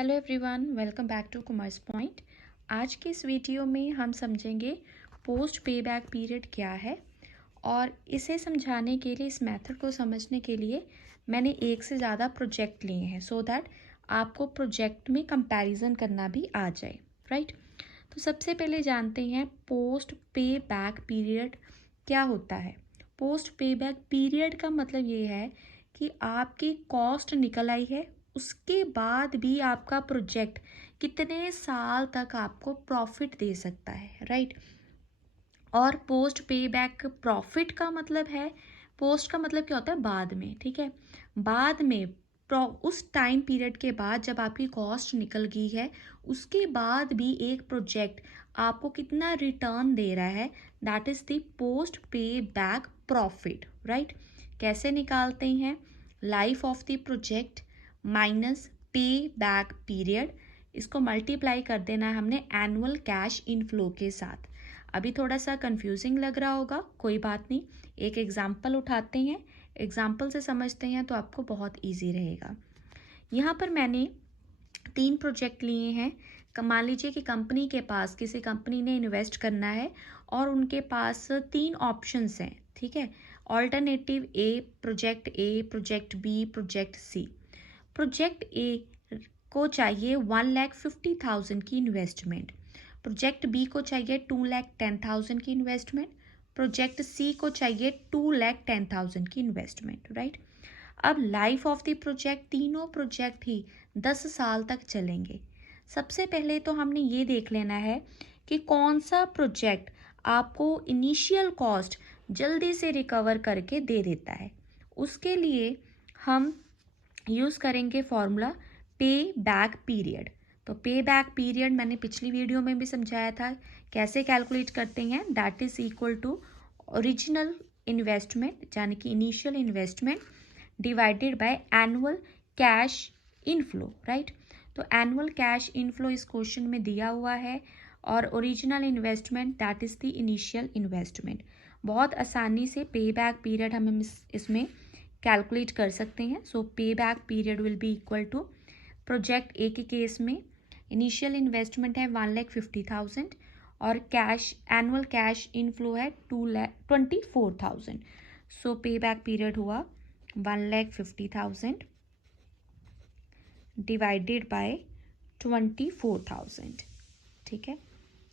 Hello everyone, welcome back to commerce point. आज के इस वीडियो में हम समझेंगे पोस्ट पे बैक पीरियड क्या है, और इसे समझाने के लिए, इस मेथड को समझने के लिए मैंने एक से ज़्यादा प्रोजेक्ट लिए हैं सो दैट आपको प्रोजेक्ट में कंपैरिजन करना भी आ जाए, राइट। तो सबसे पहले जानते हैं पोस्ट पे बैक पीरियड क्या होता है। पोस्ट पे बैक पीरियड का मतलब ये है कि आपकी कॉस्ट निकल आई है, उसके बाद भी आपका प्रोजेक्ट कितने साल तक आपको प्रॉफिट दे सकता है, राइट। और पोस्ट पे बैक प्रॉफिट का मतलब है, पोस्ट का मतलब क्या होता है बाद में, ठीक है। बाद में उस टाइम पीरियड के बाद जब आपकी कॉस्ट निकल गई है, उसके बाद भी एक प्रोजेक्ट आपको कितना रिटर्न दे रहा है, दैट इज द पोस्ट पे बैक प्रॉफिट, राइट। कैसे निकालते हैं? Life of the project minus पे बैक पीरियड, इसको मल्टीप्लाई कर देना है हमने एनुअल कैश इनफ्लो के साथ। अभी थोड़ा सा कंफ्यूजिंग लग रहा होगा, कोई बात नहीं, एक एग्जाम्पल उठाते हैं, एग्जाम्पल से समझते हैं तो आपको बहुत इजी रहेगा। यहाँ पर मैंने 3 प्रोजेक्ट लिए हैं। मान लीजिए कि कंपनी के पास, किसी कंपनी ने इन्वेस्ट करना है और उनके पास 3 ऑप्शंस हैं, ठीक है। Alternative A, project B, project C. Project A को चाहिए 1,50,000 की इन्वेस्टमेंट, प्रोजेक्ट बी को चाहिए 2,10,000 की इन्वेस्टमेंट, प्रोजेक्ट सी को चाहिए 2,10,000 की इन्वेस्टमेंट, राइट। अब लाइफ ऑफ द प्रोजेक्ट, तीनों प्रोजेक्ट ही 10 साल तक चलेंगे। सबसे पहले तो हमने ये देख लेना है कि कौन सा प्रोजेक्ट आपको इनिशियल कॉस्ट जल्दी से रिकवर करके दे देता है। उसके लिए हम यूज़ करेंगे फॉर्मूला पे बैक पीरियड। तो पे बैक पीरियड मैंने पिछली वीडियो में भी समझाया था, कैसे कैलकुलेट करते हैं। That is equal to original investment यानी कि initial investment divided by annual cash inflow, right. तो एनुअल कैश इनफ्लो इस क्वेश्चन में दिया हुआ है और original investment that is the initial investment. बहुत आसानी से पे बैक पीरियड हम इसमें कैलकुलेट कर सकते हैं। So pay back period will be equal to, project A के केस में इनिशियल इन्वेस्टमेंट है 1,50,000 और कैश, एनुअल कैश इनफ्लो है 2,24,000। सो पे बैक पीरियड हुआ 1,50,000 डिवाइडेड बाय 24,000, ठीक है।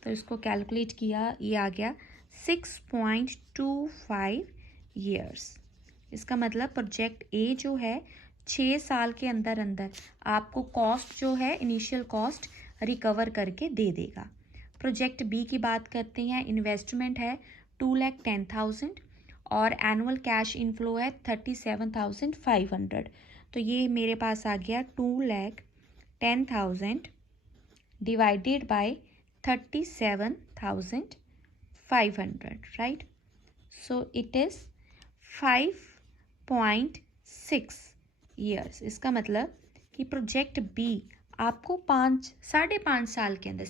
तो इसको कैलकुलेट किया, ये आ गया 6.25 ईयर्स। इसका मतलब प्रोजेक्ट ए जो है 6 साल के अंदर अंदर आपको कॉस्ट जो है, इनिशियल कॉस्ट रिकवर करके दे देगा। प्रोजेक्ट बी की बात करते हैं, इन्वेस्टमेंट है 2,10,000 और एनुअल कैश इनफ्लो है 37,500। तो ये मेरे पास आ गया 2,10,000 divided by 37,500, right. So it is 5.6 years. इसका मतलब कि प्रोजेक्ट बी आपको 5.5 साल के अंदर,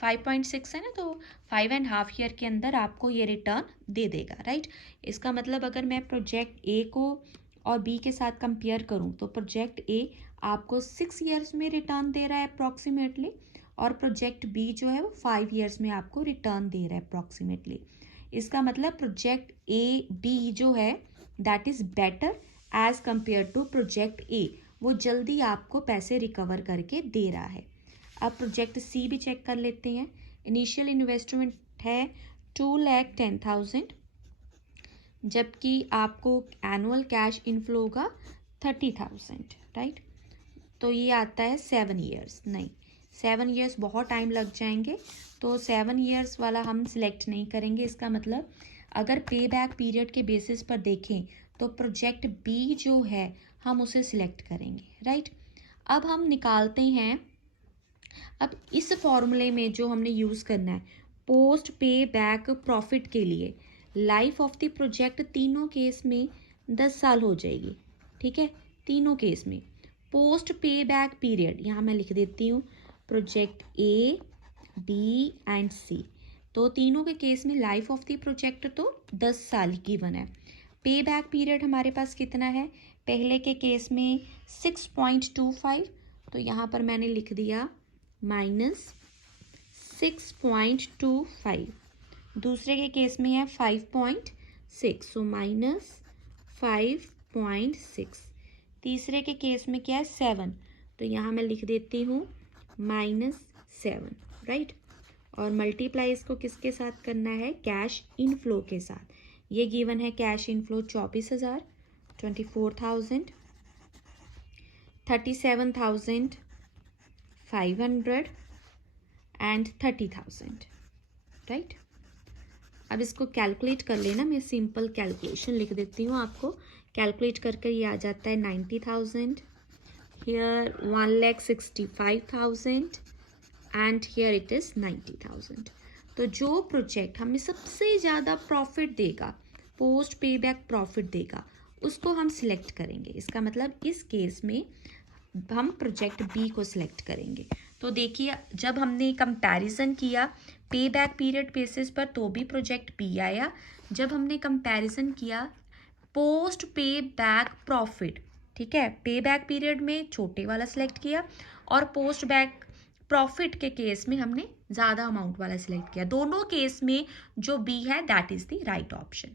5.6 है ना, तो 5.5 ईयर के अंदर आपको ये रिटर्न दे देगा, राइट। इसका मतलब अगर मैं प्रोजेक्ट ए को और बी के साथ कंपेयर करूं तो प्रोजेक्ट ए आपको 6 ईयर्स में रिटर्न दे रहा है अप्रॉक्सीमेटली, और प्रोजेक्ट बी जो है वो 5 ईयर्स में आपको रिटर्न दे रहा है अप्रॉक्सीमेटली। इसका मतलब प्रोजेक्ट ए बी जो है that is better as compare to project A, वो जल्दी आपको पैसे रिकवर करके दे रहा है। अब प्रोजेक्ट सी भी चेक कर लेते हैं। इनिशियल इन्वेस्टमेंट है 2,10,000 जबकि आपको एनुअल कैश इनफ्लो होगा 30,000, राइट। तो ये आता है 7 ईयर्स। नहीं, 7 ईयर्स बहुत टाइम लग जाएंगे, तो 7 ईयर्स वाला हम सिलेक्ट नहीं करेंगे। इसका मतलब अगर पे बैक पीरियड के बेसिस पर देखें तो प्रोजेक्ट बी जो है हम उसे सिलेक्ट करेंगे, राइट। अब हम निकालते हैं, अब इस फॉर्मूले में जो हमने यूज़ करना है पोस्ट पे बैक प्रॉफिट के लिए, लाइफ ऑफ द प्रोजेक्ट तीनों केस में 10 साल हो जाएगी, ठीक है, तीनों केस में। पोस्ट पे बैक पीरियड यहाँ मैं लिख देती हूँ, प्रोजेक्ट ए, बी एंड सी, तो तीनों के केस में लाइफ ऑफ द प्रोजेक्ट तो 10 साल की बना है। पे बैक पीरियड हमारे पास कितना है? पहले के केस में 6.25 तो यहाँ पर मैंने लिख दिया -6.25। दूसरे के केस में है 5.6, सो -5.6। तीसरे के केस में क्या है 7, तो यहाँ मैं लिख देती हूँ -7, राइट। और मल्टीप्लाई इसको किसके साथ करना है, कैश इनफ्लो के साथ। ये गिवन है कैश इनफ्लो 24,000, 24,000, 37,500 एंड 30,000, राइट। अब इसको कैलकुलेट कर लेना, मैं सिंपल कैलकुलेशन लिख देती हूँ आपको। कैलकुलेट करके ये आ जाता है 90,000, here 1,65,000 and here it is 90,000। तो जो प्रोजेक्ट हमें सबसे ज़्यादा प्रॉफिट देगा, पोस्ट पे बैक प्रॉफिट देगा, उसको हम सिलेक्ट करेंगे। इसका मतलब इस केस में हम प्रोजेक्ट बी को सिलेक्ट करेंगे। तो देखिए, जब हमने कंपैरिजन किया पे बैक पीरियड बेसिस पर तो भी प्रोजेक्ट बी आया। जब हमने कंपैरिजन किया पोस्ट पे बैक प्रॉफिट, ठीक है, पे बैक पीरियड में छोटे वाला सिलेक्ट किया और पोस्ट बैक प्रॉफिट के केस में हमने ज़्यादा अमाउंट वाला सिलेक्ट किया। दोनों केस में जो बी है that is the right option.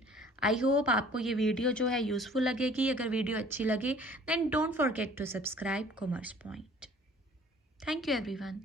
I hope आपको ये वीडियो जो है यूज़फुल लगेगी। अगर वीडियो अच्छी लगे then don't forget to subscribe commerce point. Thank you everyone.